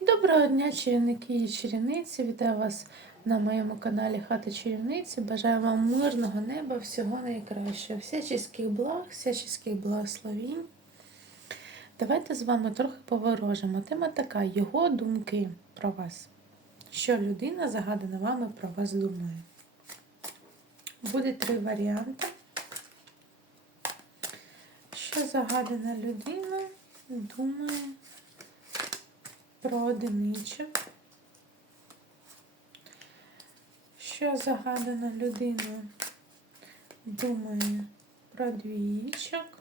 Доброго дня, чарівники і чарівниці! Вітаю вас на моєму каналі Хата Чарівниці. Бажаю вам мирного неба, всього найкращого, всяческих благ, всяческих благословінь. Давайте з вами трохи поворожимо. Тема така: його думки про вас. Що людина, загадана вами, про вас думає. Буде три варіанти. Що загадана людина думає про одиничок. Що загадана людина думає про двічок?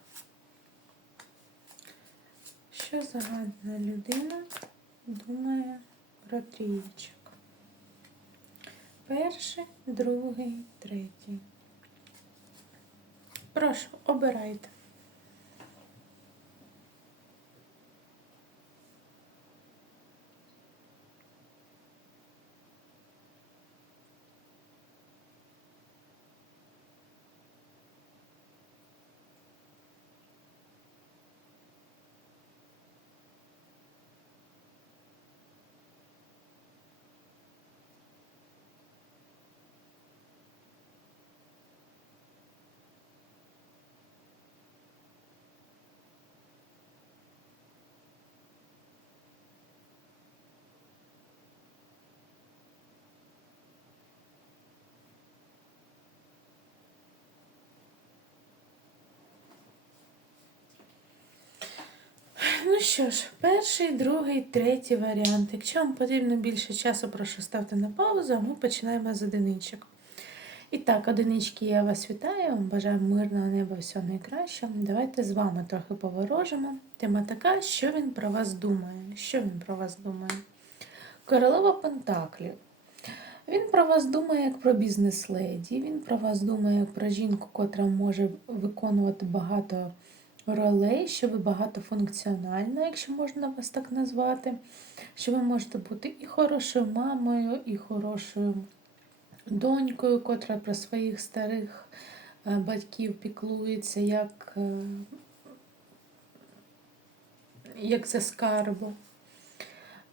Що загадана людина думає про трієчок? Перший, другий, третій. Прошу, обирайте. Ну що ж, перший, другий, третій варіант. Якщо вам потрібно більше часу, прошу ставте на паузу, а ми починаємо з одиничок. І так, одинички, я вас вітаю, вам бажаю мирного неба, всього найкращого. Давайте з вами трохи поворожимо. Тема така, що він про вас думає. Що він про вас думає? Королева Пентаклів. Він про вас думає як про бізнес-леді, він про вас думає як про жінку, котра може виконувати багато ролей, що ви багатофункціональна, якщо можна вас так назвати, що ви можете бути і хорошою мамою, і хорошою донькою, котра про своїх старих е, батьків піклується, як, е, як за скарбу.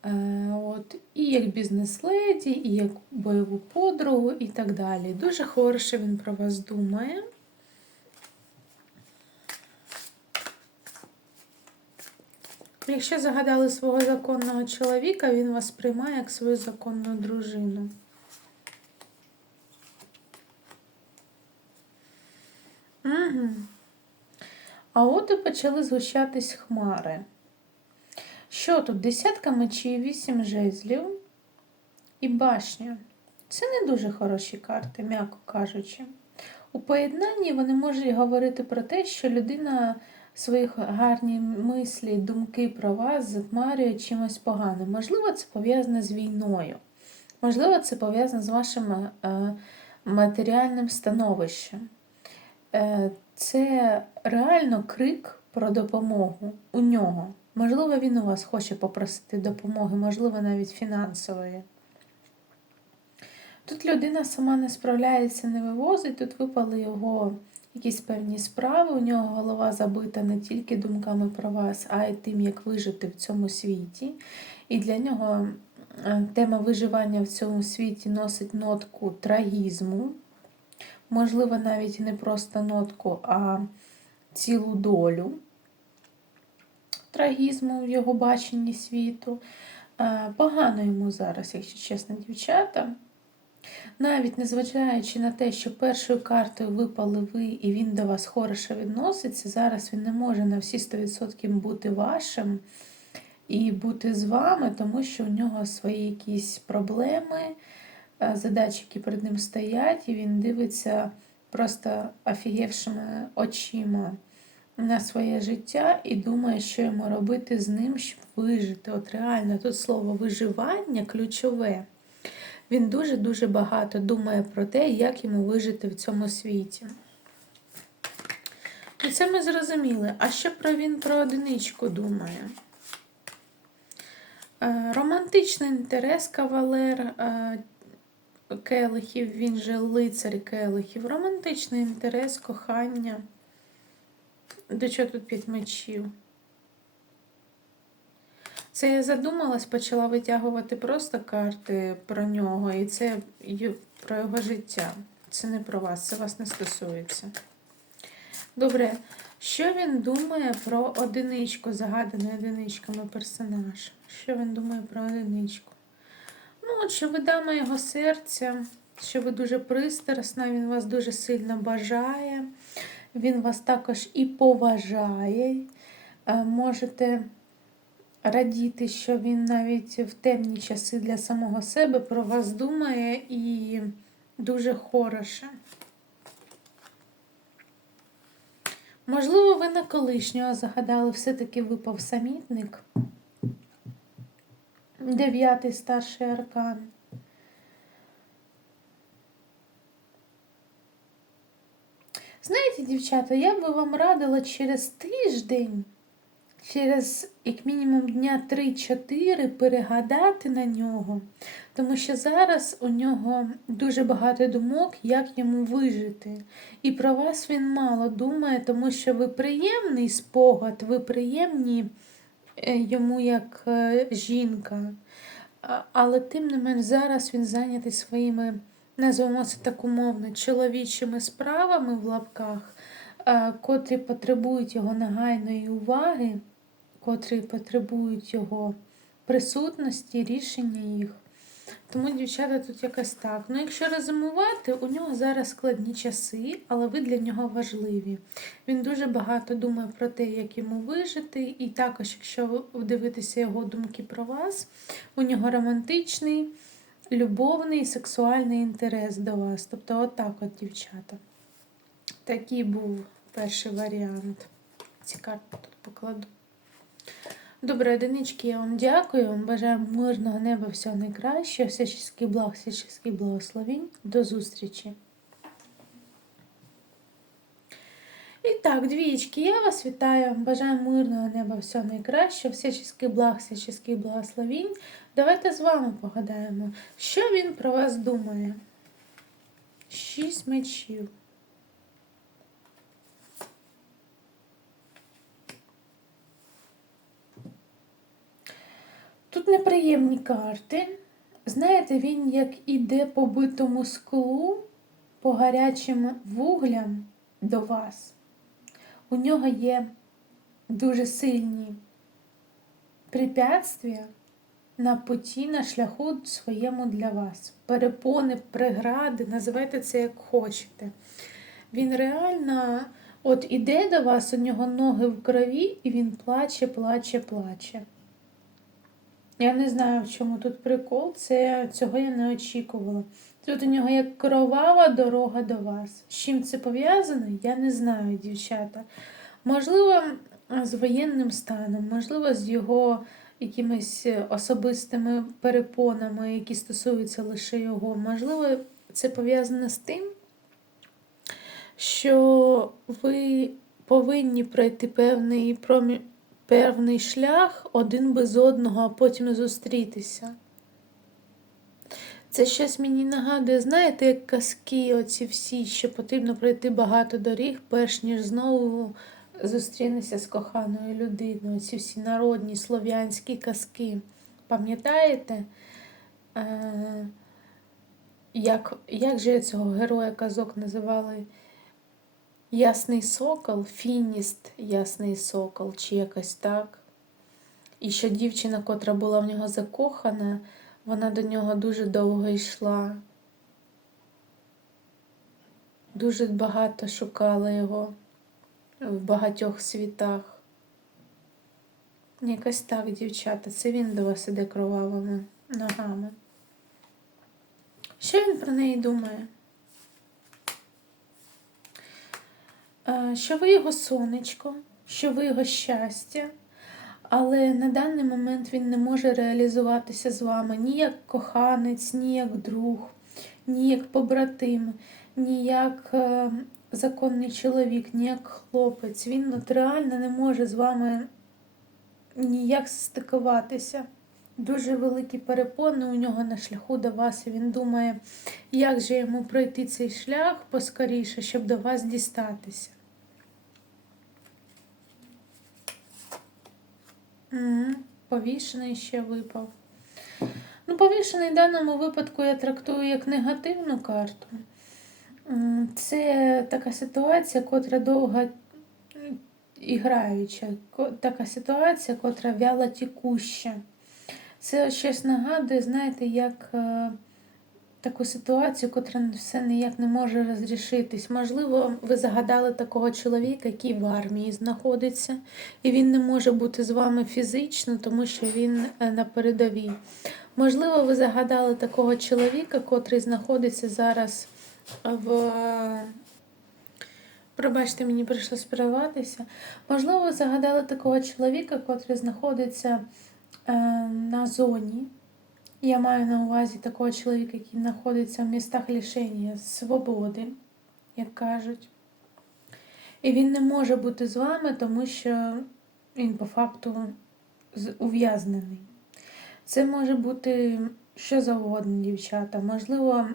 Е, От, І як бізнес-леді, і як бойову подругу, і так далі. Дуже хороше він про вас думає. Якщо загадали свого законного чоловіка, він вас приймає як свою законну дружину. Угу. А от і почали згущатись хмари. Що тут? Десятка мечів, вісім жезлів і башня. Це не дуже хороші карти, м'яко кажучи. У поєднанні вони можуть говорити про те, що людина свої гарні мислі, думки про вас затмарює чимось поганим. Можливо, це пов'язане з війною. Можливо, це пов'язане з вашим е, матеріальним становищем. Е, це реально крик про допомогу у нього. Можливо, він у вас хоче попросити допомоги, можливо, навіть фінансової. Тут людина сама не справляється, не вивозить, тут випали його якісь певні справи. У нього голова забита не тільки думками про вас, а й тим, як вижити в цьому світі. І для нього е, тема виживання в цьому світі носить нотку трагізму. Можливо, навіть не просто нотку, а цілу долю трагізму в його баченні світу. Е, погано йому зараз, якщо чесно, дівчата. Навіть незважаючи на те, що першою картою випали ви, і він до вас хороше відноситься, зараз він не може на всі 100% бути вашим і бути з вами, тому що у нього свої якісь проблеми, е, задачі, які перед ним стоять, і він дивиться просто офігевшими очима на своє життя і думає, що йому робити з ним, щоб вижити. От реально тут слово виживання ключове. Він дуже-дуже багато думає про те, як йому вижити в цьому світі. І це ми зрозуміли. А що про він про одиничку думає? Е, романтичний інтерес кавалер е, келихів, він же лицар келихів, романтичний інтерес, кохання. До чого тут п'ять мечів? Це я задумалась, почала витягувати просто карти про нього, і це про його життя. Це не про вас, це вас не стосується. Добре, що він думає про одиничку, загаданий одиничками персонаж? Що він думає про одиничку? Ну, що ви дама його серця, що ви дуже пристрасна, він вас дуже сильно бажає, він вас також і поважає. Е, Можете радіти, що він навіть в темні часи для самого себе про вас думає і дуже хороше. Можливо, ви на колишнього загадали, все-таки випав самітник. Дев'ятий старший аркан. Знаєте, дівчата, я би вам радила через тиждень, через як мінімум дня 3-4 перегадати на нього, тому що зараз у нього дуже багато думок, як йому вижити. І про вас він мало думає, тому що ви приємний спогад, ви приємні е, йому як е, жінка. Але тим не менш зараз він зайнятий своїми, називаємо це так умовно, чоловічими справами в лапках, е, котрі потребують його нагайної уваги, котрі потребують його присутності, рішення їх. Тому, дівчата, тут якось так. Ну, якщо резюмувати, у нього зараз складні часи, але ви для нього важливі. Він дуже багато думає про те, як йому вижити, і також, якщо ви дивитеся його думки про вас, у нього романтичний, любовний, сексуальний інтерес до вас. Тобто, отак от, дівчата. Такий був перший варіант. Ці карти тут покладу. Добре, одинички, я вам дякую. Бажаю мирного неба, всього найкращого, всяческих благ, всяческих благословень. До зустрічі. І так, двічки, я вас вітаю. Бажаю мирного неба, всього найкращого, всяческих благ, всяческих благословень. Давайте з вами погадаємо, що він про вас думає. Шість мечів. Тут неприємні карти. Знаєте, він як іде по битому склу, по гарячим вуглям до вас. У нього є дуже сильні препятствия на путі, на шляху своєму для вас. Перепони, прегради, називайте це як хочете. Він реально от іде до вас, у нього ноги в крові, і він плаче, плаче, плаче. Я не знаю, в чому тут прикол, це цього я не очікувала. Тут у нього як кровава дорога до вас. З чим це пов'язано, я не знаю, дівчата. Можливо, з воєнним станом, можливо, з його якимись особистими перепонами, які стосуються лише його. Можливо, це пов'язано з тим, що ви повинні пройти певний промі... певний шлях один без одного, а потім зустрітися. Це щось мені нагадує, знаєте, як казки, оці всі, що потрібно пройти багато доріг, перш ніж знову зустрінешся з коханою людиною. Ці всі народні слов'янські казки. Пам'ятаєте? Е, як, як же цього героя казок називали? Ясний сокол, фініст, ясний сокол, чи якось так. І що дівчина, котра була в нього закохана, вона до нього дуже довго йшла. Дуже багато шукала його в багатьох світах. Якось так, дівчата, це він до вас іде кровавими ногами. Що він про неї думає? Е, Що ви його сонечко, що ви його щастя, але на даний момент він не може реалізуватися з вами ні як коханець, ні як друг, ні як побратим, ні як е, законний чоловік, ні як хлопець. Він от реально не може з вами ніяк стикуватися. Дуже великі перепони у нього на шляху до вас, і він думає, як же йому пройти цей шлях поскоріше, щоб до вас дістатися. Повішений ще випав. Ну, повішений в даному випадку я трактую як негативну карту. Це така ситуація, котра довго іграюча, така ситуація, котра вяло тікуща. Це щось нагадує, знаєте, як е, таку ситуацію, котра все ніяк не може розрішитись. Можливо, ви загадали такого чоловіка, який в армії знаходиться, і він не може бути з вами фізично, тому що він е, на передовій. Можливо, ви загадали такого чоловіка, котрий знаходиться зараз в. Пробачте, мені прийшлось перерватися. Можливо, ви загадали такого чоловіка, котрий знаходиться е, на зоні. Я маю на увазі такого чоловіка, який знаходиться в містах лишення свободи, як кажуть. І він не може бути з вами, тому що він по факту ув'язнений. Це може бути що завгодно, дівчата. Можливо,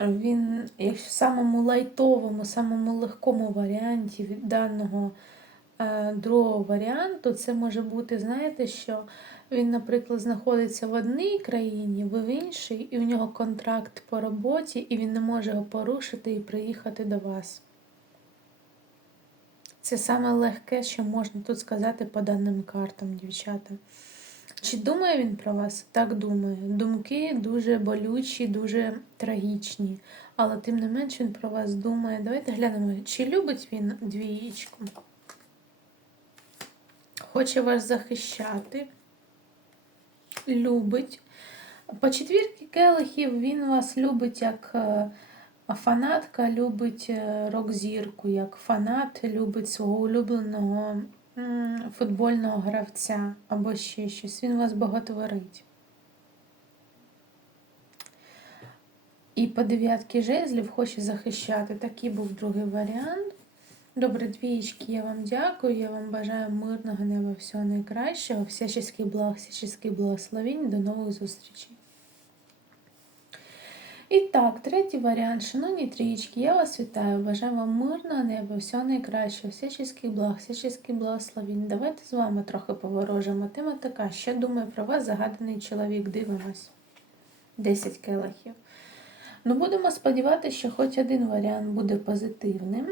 він в самому лайтовому, самому легкому варіанті від даного е, другого варіанту, це може бути, знаєте, що він, наприклад, знаходиться в одній країні, ви в іншій, і у нього контракт по роботі, і він не може його порушити і приїхати до вас. Це саме легке, що можна тут сказати по даним картам, дівчата. Чи думає він про вас? Так думає. Думки дуже болючі, дуже трагічні. Але тим не менш він про вас думає. Давайте глянемо, чи любить він двієчку? Хоче вас захищати. Любить. По четвірки келихів він вас любить як е, фанатка, любить е, рок-зірку, як фанат любить свого улюбленого футбольного гравця або ще щось. Він вас боготворить. І по дев'ятки жезлів хоче захищати. Такий був другий варіант. Добре, двієчки, я вам дякую. Я вам бажаю мирного неба, всього найкращого, всяческих благ, всяческих благословень. До нових зустрічей. І так, третій варіант. Шановні трієчки, я вас вітаю. Бажаю вам мирного неба, всього найкращого, всяческих благ, всяческих благословень. Давайте з вами трохи поворожимо. Тема така, що думає про вас загаданий чоловік. Дивимось. 10 келихів. Ну, будемо сподіватися, що хоч один варіант буде позитивним.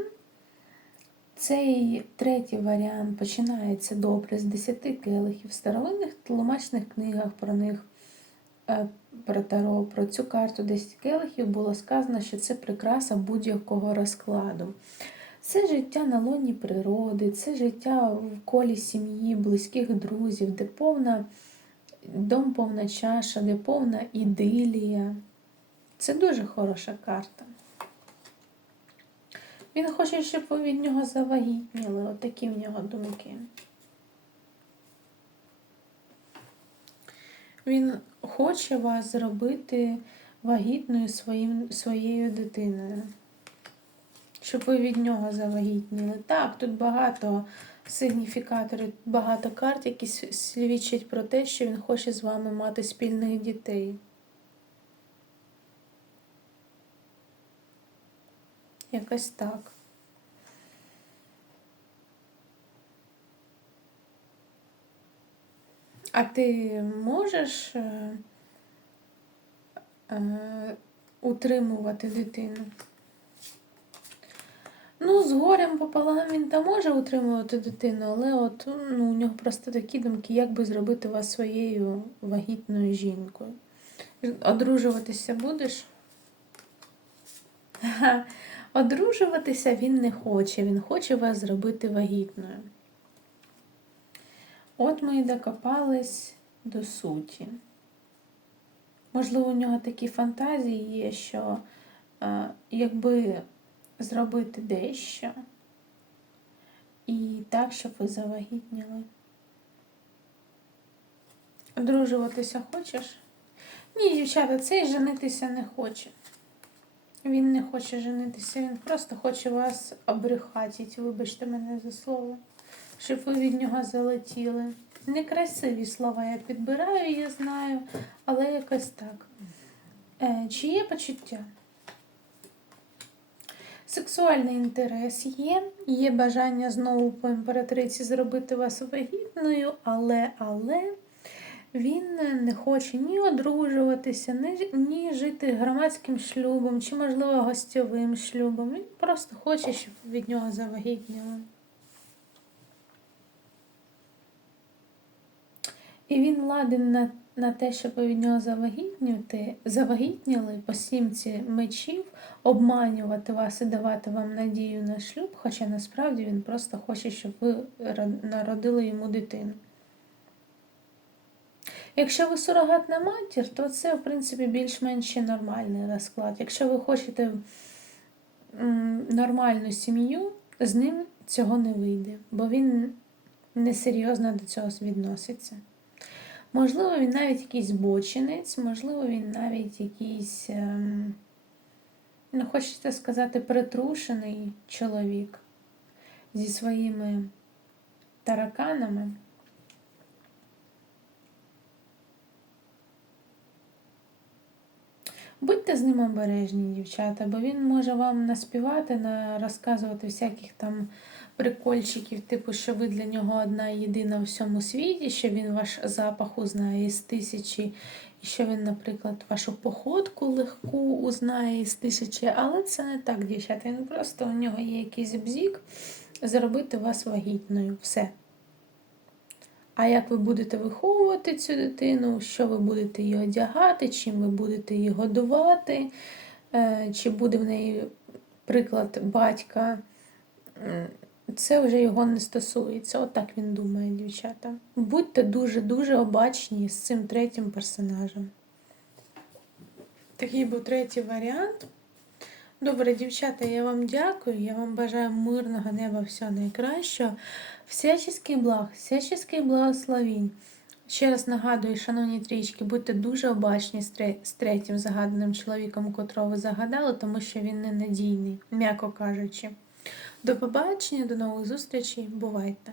Цей третій варіант починається добре з 10 келихів. В старовинних тлумачних книгах про них, е, про Таро, про цю карту 10 келихів було сказано, що це прикраса будь-якого розкладу. Це життя на лоні природи, це життя в колі сім'ї, близьких друзів, де повна дом повна чаша, де повна ідилія. Це дуже хороша карта. Він хоче, щоб ви від нього завагітніли. Отакі в нього думки. Він хоче вас зробити вагітною своїм, своєю дитиною. Щоб ви від нього завагітніли. Так, тут багато сигніфікаторів, багато карт, які свідчать про те, що він хоче з вами мати спільних дітей. Якось так. А ти можеш е, е, утримувати дитину? Ну, з горем пополам він та може утримувати дитину, але от ну, у нього просто такі думки, як би зробити вас своєю вагітною жінкою. Одружуватися будеш? Одружуватися він не хоче, він хоче вас зробити вагітною. От ми і докопались до суті. Можливо, у нього такі фантазії є, що е, якби зробити дещо і так, щоб ви завагітніли. Одружуватися хочеш? Ні, дівчата, цей женитися не хоче. Він не хоче женитися, він просто хоче вас обрехатити, вибачте мене за слово, щоб ви від нього залетіли. Некрасиві слова я підбираю, я знаю, але якось так. Е, чи є почуття? Сексуальний інтерес є, є бажання знову по імператриці зробити вас вагітною, але, але Він не хоче ні одружуватися, ні, ні жити громадським шлюбом, чи, можливо, гостьовим шлюбом. Він просто хоче, щоб від нього завагітніли. І він ладен на, на те, щоб від нього завагітніти, завагітніли по сімці мечів, обманювати вас і давати вам надію на шлюб, хоча насправді він просто хоче, щоб ви народили йому дитину. Якщо ви сурогатна матір, то це, в принципі, більш-менш нормальний розклад. Якщо ви хочете нормальну сім'ю, з ним цього не вийде, бо він несерйозно до цього відноситься. Можливо, він навіть якийсь бочинець, можливо, він навіть якийсь, ем, ну, хочете сказати, притрушений чоловік зі своїми тараканами. Будьте з ним обережні, дівчата, бо він може вам наспівати, на розказувати всяких там прикольчиків, типу, що ви для нього одна єдина в всьому світі, що він ваш запах узнає із тисячі, і що він, наприклад, вашу походку легку узнає із тисячі. Але це не так, дівчата. Він просто у нього є якийсь бзік зробити вас вагітною. Все. А як ви будете виховувати цю дитину, що ви будете її одягати, чим ви будете її годувати, е, чи буде в неї приклад батька, це вже його не стосується. Отак він думає, дівчата. Будьте дуже-дуже обачні з цим третім персонажем. Такий був третій варіант. Добре, дівчата, я вам дякую. Я вам бажаю мирного неба, всього найкращого. Всяческий благ, всяческий благословінь. Ще раз нагадую, шановні трічки, будьте дуже обачні з третім загаданим чоловіком, котрого ви загадали, тому що він ненадійний, м'яко кажучи. До побачення, до нових зустрічей. Бувайте!